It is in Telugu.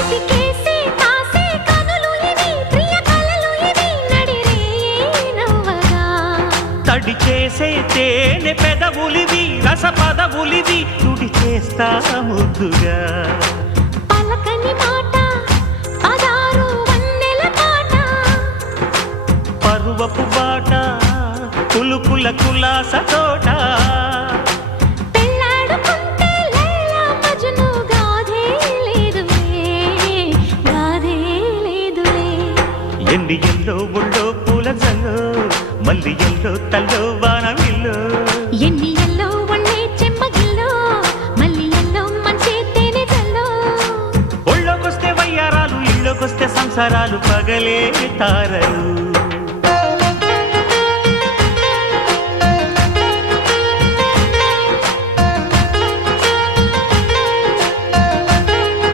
చిటికేసి కాసే కనులు ఇవి ప్రియ కలలు ఇవి నడిరే నవ్వగా తడి చేసే తేనె పెదవులివి రస పదవులివి తుడి చేస్తా ముద్దుగా పలకని మాట పదారు వన్నెల పాట పరువపు బాట కులుకుల కులాస తోట పెళ్ళాడుకుంటే లైలా మజ్ను గాథే లేదులే ఎండి ఎల్లో ఒళ్ళో పూల జల్లో మల్లి ఎల్లో తల్లో వానవిల్లో ఎన్ని ఎల్లో వన్నే చెమ్మగిల్లో మల్లి ఎల్లో మంచి తేనె జల్లో ఒళ్ళోకొస్తే వయ్యారాలు ఇళ్ళోకొస్తే సంసారాలు పగలే తారలు